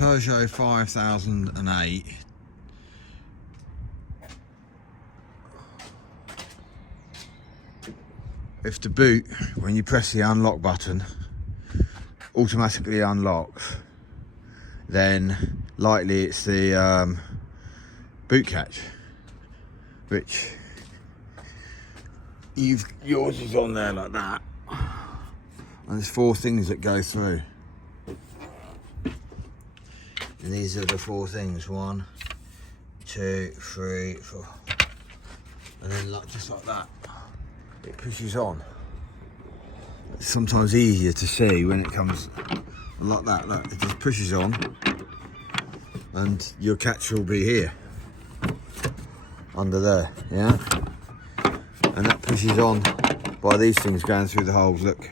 Peugeot 5008. If the boot, when you press the unlock button, automatically unlocks, then likely it's the boot catch, which yours is on there like that, and there's 4 things that go through, and these are the 4 things: 1, 2, 3, 4, and then just like that, it pushes on. It's sometimes easier to see when it comes like that. Look, it just pushes on, and your catch will be here, under there, yeah. And that pushes on by these things going through the holes. Look,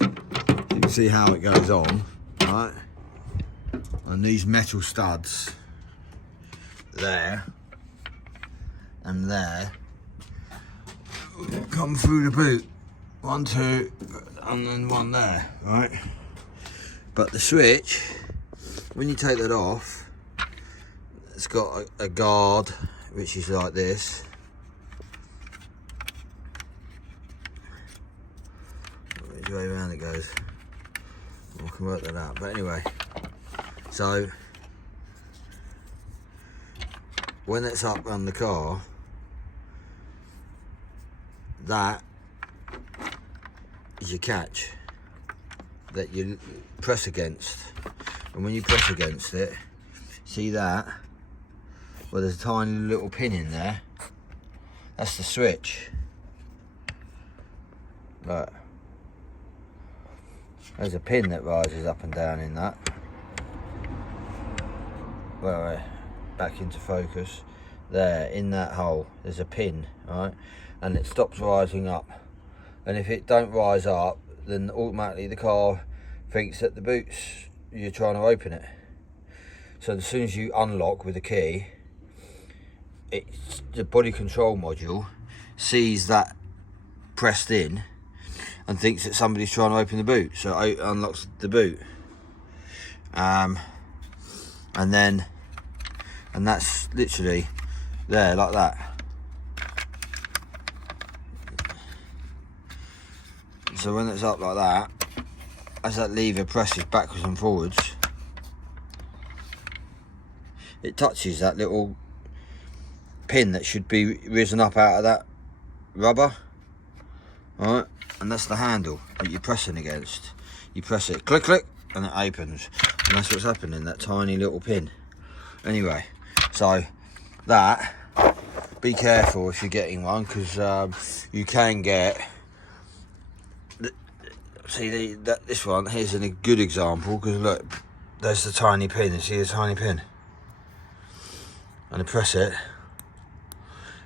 you can see how it goes on, right? And these metal studs there and there come through the boot. 1, 2, and then 1 there, right? But the switch, when you take that off, it's got a guard which is like this. Which way around it goes, I can work that out. But anyway, so when it's up on the car, that is your catch that you press against, and when you press against it, see that? Well, there's a tiny little pin in there. That's the switch. But there's a pin that rises up and down in that. Well, back into focus. There, in that hole, there's a pin, right? And it stops rising up. And if it don't rise up, then automatically the car thinks that the boot's, you're trying to open it. So as soon as you unlock with the key, it's the body control module sees that pressed in and thinks that somebody's trying to open the boot, so it unlocks the boot. And that's literally there like that. So when it's up like that, as that lever presses backwards and forwards, it touches that little pin that should be risen up out of that rubber, right? And that's the handle that you're pressing against. You press it, click, click, and it opens. And that's what's happening, that tiny little pin. Anyway, so that, be careful if you're getting one, because you can get, see this one, here's a good example, because look, there's the tiny pin, you see the tiny pin? And I press it,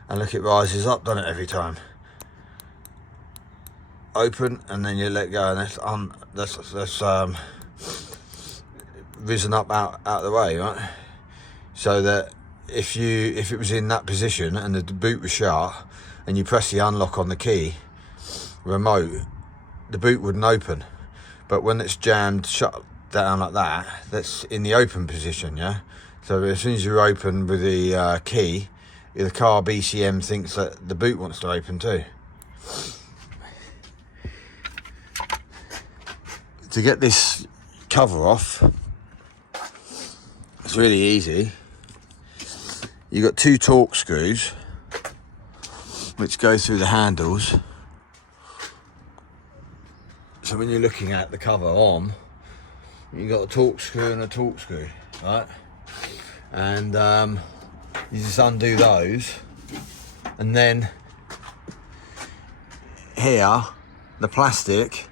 and look, it rises up, doesn't it, every time? Open, and then you let go, and that's risen up out of the way, right? So that if it was in that position and the boot was shut, and you press the unlock on the key remote, the boot wouldn't open. But when it's jammed shut down like that, that's in the open position, yeah? So as soon as you open with the key, the car BCM thinks that the boot wants to open too. To get this cover off, it's really easy. You've got 2 torque screws which go through the handles. So when you're looking at the cover on, you've got a torque screw and a torque screw, right? And you just undo those, and then here the plastic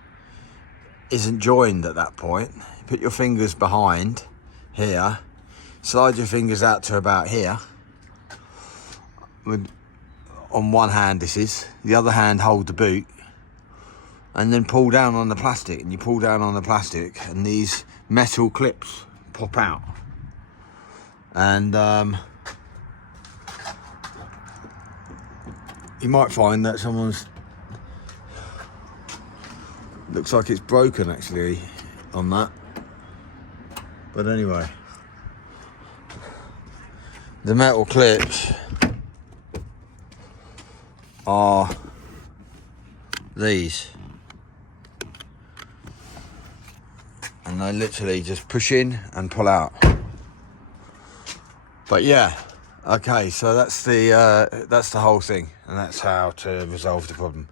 isn't joined at that point. Put your fingers behind here, slide your fingers out to about here. On one hand this is, the other hand hold the boot, and then pull down on the plastic, and you pull down on the plastic and these metal clips pop out. And you might find that someone's, looks like it's broken actually on that. But anyway, the metal clips are these, and they literally just push in and pull out. But yeah, okay, so that's the whole thing, and that's how to resolve the problem.